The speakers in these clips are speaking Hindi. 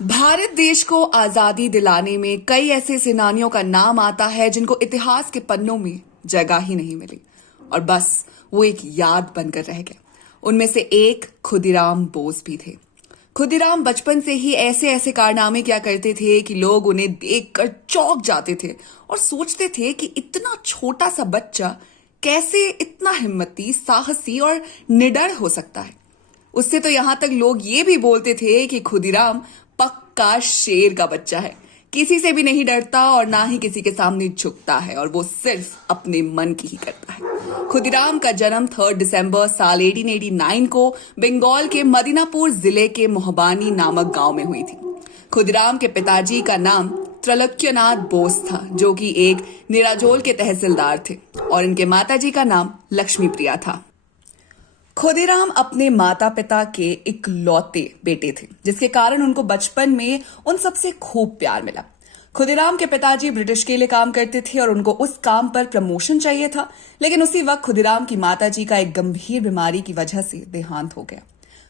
भारत देश को आजादी दिलाने में कई ऐसे सेनानियों का नाम आता है जिनको इतिहास के पन्नों में जगह ही नहीं मिली और बस वो एक याद बनकर रह गए। उनमें से एक खुदीराम बोस भी थे। खुदीराम बचपन से ही ऐसे ऐसे कारनामे किया करते थे कि लोग उन्हें देखकर चौंक जाते थे और सोचते थे कि इतना छोटा सा बच्चा कैसे इतना हिम्मती, साहसी और निडर हो सकता है। उससे तो यहां तक लोग ये भी बोलते थे कि खुदीराम पक्का शेर का बच्चा है, किसी से भी नहीं डरता और ना ही किसी के सामने झुकता है और वो सिर्फ अपने मन की ही करता है। खुदीराम का जन्म 3 दिसंबर साल 1889 को बंगाल के मदीनापुर जिले के मोहबानी नामक गांव में हुई थी। खुदीराम के पिताजी का नाम त्रैलोक्यनाथ बोस था, जो कि एक निराजोल के तहसीलदार थे, और इनके माताजी का नाम लक्ष्मी प्रिया था। खुदीराम अपने माता पिता के इकलौते बेटे थे, जिसके कारण उनको बचपन में उन सबसे खूब प्यार मिला। खुदीराम के पिताजी ब्रिटिश के लिए काम करते थे और उनको उस काम पर प्रमोशन चाहिए था, लेकिन उसी वक्त खुदीराम की माताजी का एक गंभीर बीमारी की वजह से देहांत हो गया।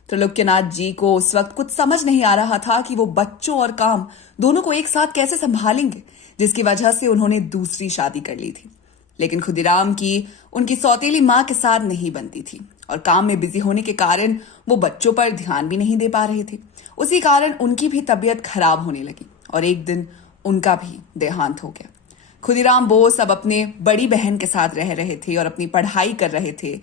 त्रैलोक्यनाथ जी को उस वक्त कुछ समझ नहीं आ रहा था कि वो बच्चों और काम दोनों को एक साथ कैसे संभालेंगे, जिसकी वजह से उन्होंने दूसरी शादी कर ली थी। लेकिन खुदीराम की उनकी सौतेली मां के साथ नहीं बनती थी और काम में बिजी होने के कारण वो बच्चों पर ध्यान भी नहीं दे पा रहे थे। उसी कारण उनकी भी तबीयत खराब होने लगी और एक दिन उनका भी देहांत हो गया। खुदीराम बोस अब अपने बड़ी बहन के साथ रह रहे थे और अपनी पढ़ाई कर रहे थे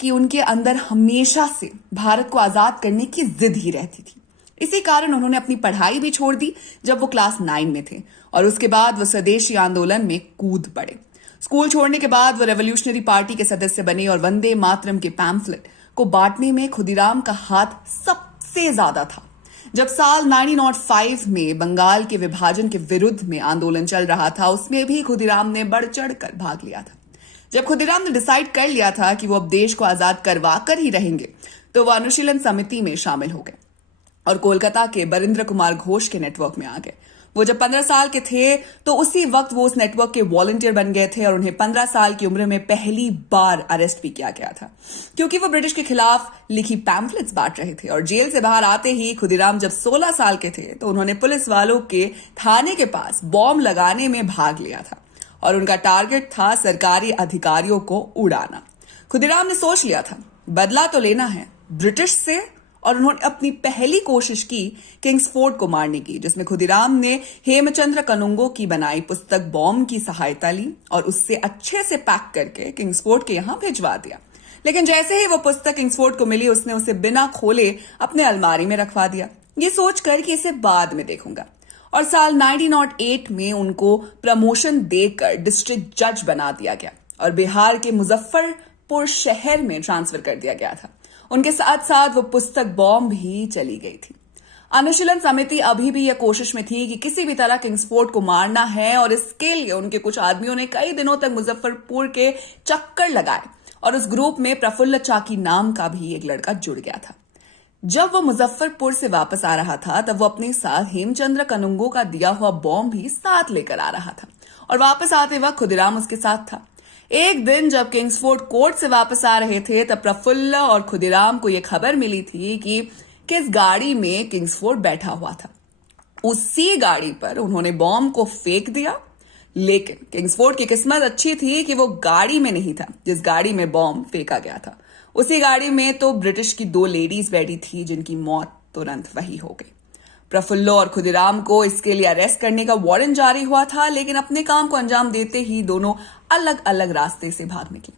कि उनके अंदर हमेशा से भारत को आजाद करने की जिद ही रहती थी। इसी कारण उन्होंने अपनी पढ़ाई भी छोड़ दी जब वो क्लास 9 में थे और उसके बाद वो स्वदेशी आंदोलन में कूद पड़े। स्कूल छोड़ने के बाद वो रेवोल्यूशनरी पार्टी के सदस्य बने और वंदे मातरम के पैम्फलेट को बांटने में खुदीराम का हाथ सबसे ज्यादा था। जब साल 1905 में बंगाल के विभाजन के विरुद्ध में आंदोलन चल रहा था, उसमें भी खुदीराम ने बढ़ चढ़ कर भाग लिया था। जब खुदीराम ने डिसाइड कर लिया था कि वो अब देश को आजाद करवा कर ही रहेंगे, तो वो अनुशीलन समिति में शामिल हो गए और कोलकाता के बरिंद्र कुमार घोष के नेटवर्क में आ गए। वो जब 15 साल के थे तो उसी वक्त वो उस नेटवर्क के वॉलंटियर बन गए थे और उन्हें 15 साल की उम्र में पहली बार अरेस्ट भी किया गया था, क्योंकि वो ब्रिटिश के खिलाफ लिखी पैम्फलेट्स बांट रहे थे। और जेल से बाहर आते ही खुदीराम जब 16 साल के थे तो उन्होंने पुलिस वालों के थाने के पास बॉम्ब लगाने में भाग लिया था और उनका टारगेट था सरकारी अधिकारियों को उड़ाना। खुदीराम ने सोच लिया था बदला तो लेना है ब्रिटिश से, और उन्होंने अपनी पहली कोशिश की किंग्सफोर्ड को मारने की, जिसमें खुदीराम ने हेमचंद्र कनुंगो की बनाई पुस्तक बॉम्ब की सहायता ली और उससे अच्छे से पैक करके किंग्सफोर्ड के यहां भिजवा दिया। लेकिन जैसे ही वो पुस्तक किंग्सफोर्ड को मिली, उसने उसे बिना खोले अपने अलमारी में रखवा दिया, ये सोचकर कि इसे बाद में देखूंगा। और साल 1908 में उनको प्रमोशन देकर डिस्ट्रिक्ट जज बना दिया गया और बिहार के मुजफ्फरपुर शहर में ट्रांसफर कर दिया गया था। उनके साथ साथ वो पुस्तक बॉम्ब भी चली गई थी। अनुशीलन समिति अभी भी यह कोशिश में थी कि किसी भी तरह किंग्सफोर्ड को मारना है और इसके लिए उनके कुछ आदमियों ने कई दिनों तक मुजफ्फरपुर के चक्कर लगाए और उस ग्रुप में प्रफुल्ल चाकी नाम का भी एक लड़का जुड़ गया था। जब वो मुजफ्फरपुर से वापस आ रहा था तब वो अपने साथ हेमचंद्र कनुंगो का दिया हुआ बॉम्ब भी साथ लेकर आ रहा था और वापस आते वक्त खुदीराम उसके साथ था। एक दिन जब किंग्सफोर्ड कोर्ट से वापस आ रहे थे तब प्रफुल्ल और खुदीराम को यह खबर मिली थी कि किस गाड़ी में किंग्सफोर्ड बैठा हुआ था। उसी गाड़ी पर उन्होंने बॉम्ब को फेंक दिया, लेकिन किंग्सफोर्ड की किस्मत अच्छी थी कि वो गाड़ी में नहीं था जिस गाड़ी में बॉम्ब फेंका गया था। उसी गाड़ी में तो ब्रिटिश की 2 लेडीज बैठी थी जिनकी मौत तुरंत वही हो गई। प्रफुल्ल और खुदीराम को इसके लिए अरेस्ट करने का वारंट जारी हुआ था, लेकिन अपने काम को अंजाम देते ही दोनों अलग अलग रास्ते से भाग निकले।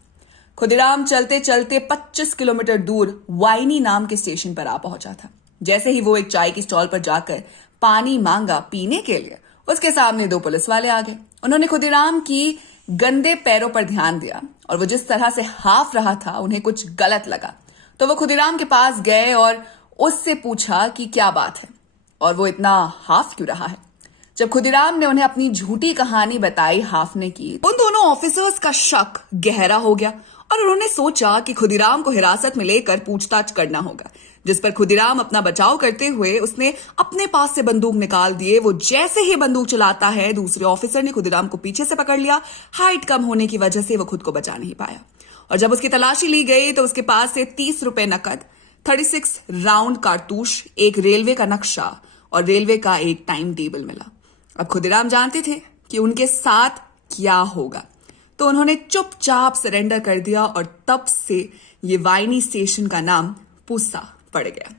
खुदीराम चलते चलते 25 किलोमीटर दूर वाइनी नाम के स्टेशन पर आ पहुंचा था। जैसे ही वो एक चाय की स्टॉल पर जाकर पानी मांगा पीने के लिए, उसके सामने 2 पुलिस वाले आ गए। उन्होंने खुदीराम की गंदे पैरों पर ध्यान दिया और वो जिस तरह से हाफ रहा था उन्हें कुछ गलत लगा, तो वो खुदीराम के पास गए और उससे पूछा कि क्या बात है और वो इतना हाफ क्यों रहा है। जब खुदीराम ने उन्हें अपनी झूठी कहानी बताई हाफने की, उन दोनों ऑफिसर्स का शक गहरा हो गया और उन्होंने सोचा कि खुदीराम को हिरासत में लेकर पूछताछ करना होगा, जिस पर खुदीराम अपना बचाव करते हुए उसने अपने पास से बंदूक निकाल दिए। वो जैसे ही बंदूक चलाता है, दूसरे ऑफिसर ने खुदीराम को पीछे से पकड़ लिया। हाइट कम होने की वजह से वो खुद को बचा नहीं पाया और जब उसकी तलाशी ली गई तो उसके पास से 30 रुपए नकद, 36 राउंड कारतूस, एक रेलवे का नक्शा और रेलवे का एक टाइम टेबल मिला। अब खुदीराम जानते थे कि उनके साथ क्या होगा, तो उन्होंने चुपचाप सरेंडर कर दिया और तब से ये वाइनी स्टेशन का नाम पूसा पड़ गया।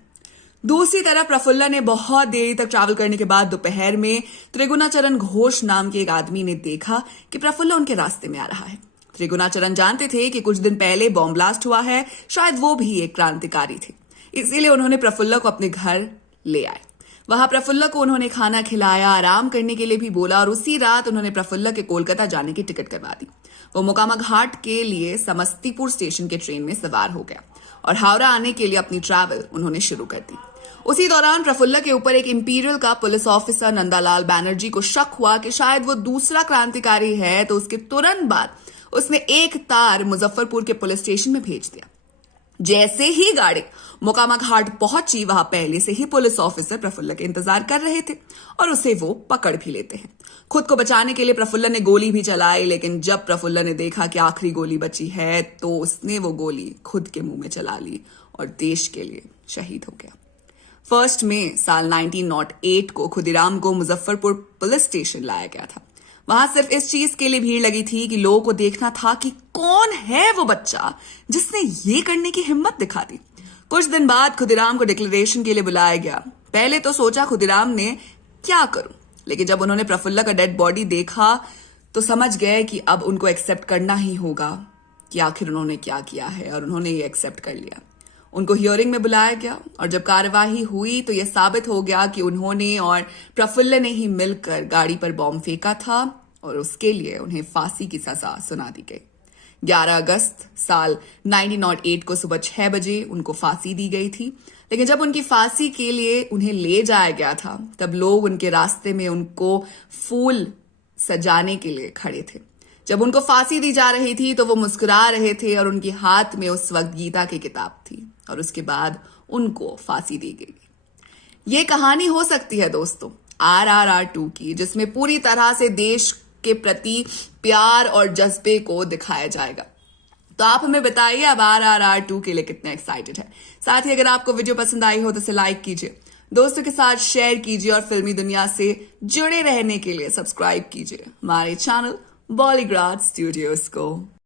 दूसरी तरफ प्रफुल्ल ने बहुत देरी तक ट्रैवल करने के बाद दोपहर में त्रिगुणाचरण घोष नाम के एक आदमी ने देखा कि प्रफुल्ल उनके रास्ते में आ रहा है। त्रिगुणाचरण जानते थे कि कुछ दिन पहले बॉम्ब ब्लास्ट हुआ है, शायद वो भी एक क्रांतिकारी थे, इसीलिए उन्होंने प्रफुल्ल को अपने घर ले आए। वहां प्रफुल्ल को उन्होंने खाना खिलाया, आराम करने के लिए भी बोला और उसी रात उन्होंने प्रफुल्ल के कोलकाता जाने की टिकट करवा दी। वो मोकामा घाट के लिए समस्तीपुर स्टेशन के ट्रेन में सवार हो गया और हावड़ा आने के लिए अपनी ट्रैवल उन्होंने शुरू कर दी। उसी दौरान प्रफुल्ल के ऊपर एक इंपीरियल का पुलिस ऑफिसर नंदालाल बैनर्जी को शक हुआ कि शायद वो दूसरा क्रांतिकारी है, तो उसके तुरंत बाद उसने एक तार मुजफ्फरपुर के पुलिस स्टेशन में भेज दिया। जैसे ही गाड़ी मोकामा घाट पहुंची, वहां पहले से ही पुलिस ऑफिसर प्रफुल्ल के इंतजार कर रहे थे और उसे वो पकड़ भी लेते हैं। खुद को बचाने के लिए प्रफुल्ल ने गोली भी चलाई, लेकिन जब प्रफुल्ल ने देखा कि आखिरी गोली बची है तो उसने वो गोली खुद के मुंह में चला ली और देश के लिए शहीद हो गया। 1 मई साल 1908 को खुदीराम को मुजफ्फरपुर पुलिस स्टेशन लाया गया था। वहां सिर्फ इस चीज के लिए भीड़ लगी थी कि लोगों को देखना था कि कौन है वो बच्चा जिसने ये करने की हिम्मत दिखा दी। कुछ दिन बाद खुदीराम को डिक्लेरेशन के लिए बुलाया गया। पहले तो सोचा खुदीराम ने क्या करूं, लेकिन जब उन्होंने प्रफुल्ल का डेड बॉडी देखा तो समझ गए कि अब उनको एक्सेप्ट करना ही होगा कि आखिर उन्होंने क्या किया है, और उन्होंने ये एक्सेप्ट कर लिया। उनको हियरिंग में बुलाया गया और जब कार्यवाही हुई तो यह साबित हो गया कि उन्होंने और प्रफुल्ल ने ही मिलकर गाड़ी पर बॉम्ब फेंका था और उसके लिए उन्हें फांसी की सजा सुना दी गई। 11 अगस्त साल 1908 को सुबह 6 बजे उनको फांसी दी गई थी, लेकिन जब उनकी फांसी के लिए उन्हें ले जाया गया था तब लोग उनके रास्ते में उनको फूल सजाने के लिए खड़े थे। जब उनको फांसी दी जा रही थी तो वो मुस्कुरा रहे थे और उनके हाथ में उस वक्त गीता की किताब थी और उसके बाद उनको फांसी दी गई। ये कहानी हो सकती है दोस्तों RRR 2 की, जिसमें पूरी तरह से देश के प्रति प्यार और जज्बे को दिखाया जाएगा। तो आप हमें बताइए अब RRR 2 के लिए कितने एक्साइटेड है। साथ ही अगर आपको वीडियो पसंद आई हो तो इसे लाइक कीजिए, दोस्तों के साथ शेयर कीजिए और फिल्मी दुनिया से जुड़े रहने के लिए सब्सक्राइब कीजिए हमारे चैनल बॉलीग्राड स्टूडियोज को।